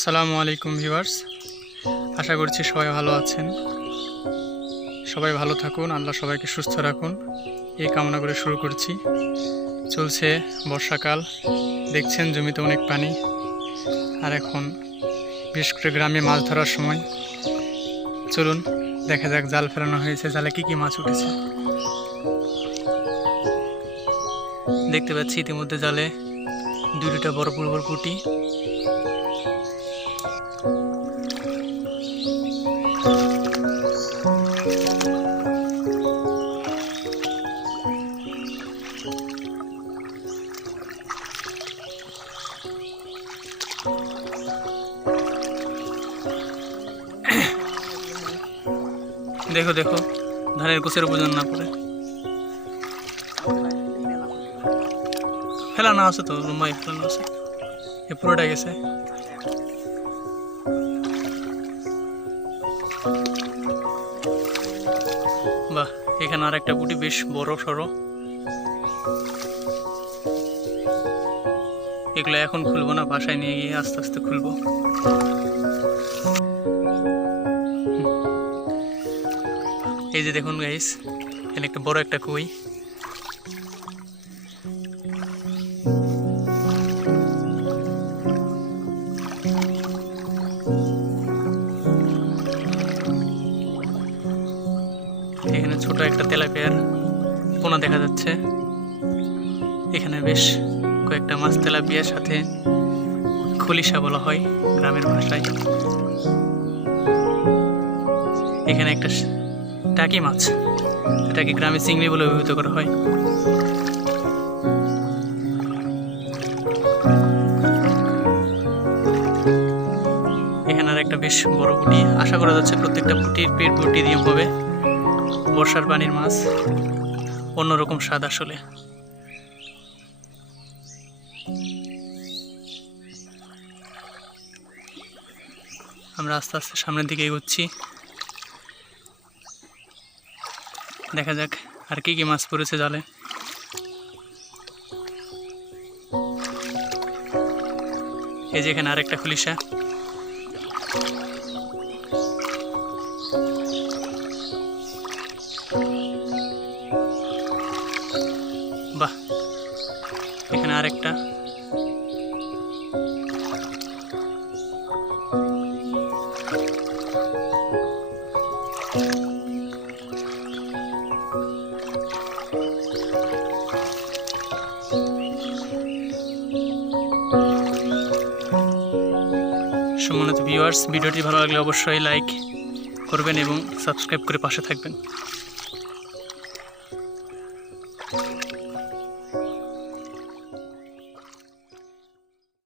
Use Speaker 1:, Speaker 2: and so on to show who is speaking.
Speaker 1: আসসালামু আলাইকুম ভিউয়ার্স। আশা করছি সবাই ভালো আছেন। সবাই ভালো থাকুন, আল্লাহ সবাইকে সুস্থ রাখুন। এই কামনা করে শুরু করছি। চলছে বর্ষাকাল, দেখছেন জমিতে অনেক পানি। আর এখন বিশেষ করে গ্রামে মাছ ধরার সময়। চলুন, দেখা যাক জাল ফেলানো হয়েছে। জালে কি কি মাছ উঠেছে? দেখতে পাচ্ছি ইতিমধ্যে জালে দুটা বড় বড় বড় পুঁটি দেখো দেখো। ধানের গোছের ওজন না পড়ে। ফেলানো আছে তো লম্বাই ফেলানো আছে। এ পুরোটা গেছে। এখানে আর একটা গুটি বেশ বড় সড়ো। এগুলো এখন খুলবো না, বাসায় নিয়ে গিয়ে আস্তে আস্তে খুলবো। এই যে দেখুন গাইস এখানে একটা বড় একটা কই। একটা তেলাপিয়ার পোনা দেখা যাচ্ছে। এখানে বেশ কয়েকটা মাছ তেলাপিয়ার সাথে খলিশা বলা হয় গ্রামের ভাষায়। এখানে একটা টাকি মাছ, এটাকে গ্রামে চিংড়ি বলে অভিহিত করা হয়। এখানে আর একটা বেশ বড় পুটি, আশা করা যাচ্ছে প্রত্যেকটা পুটির পেট পুটি দিয়ে হবে। বর্ষার পানির মাছ, অন্যরকম স্বাদ আসলে। আমরা আস্তে আস্তে সামনের দিকে এগোচ্ছি। দেখা যাক আর কি কি মাছ পড়েছে জালে। এই যে এখানে আরেকটা খুলিশা। বাহ, এখানে আরেকটা। সম্মানিত ভিউয়ার্স ভিডিওটি ভালো লাগলে অবশ্যই লাইক করবেন এবং সাবস্ক্রাইব করে পাশে থাকবেন। Música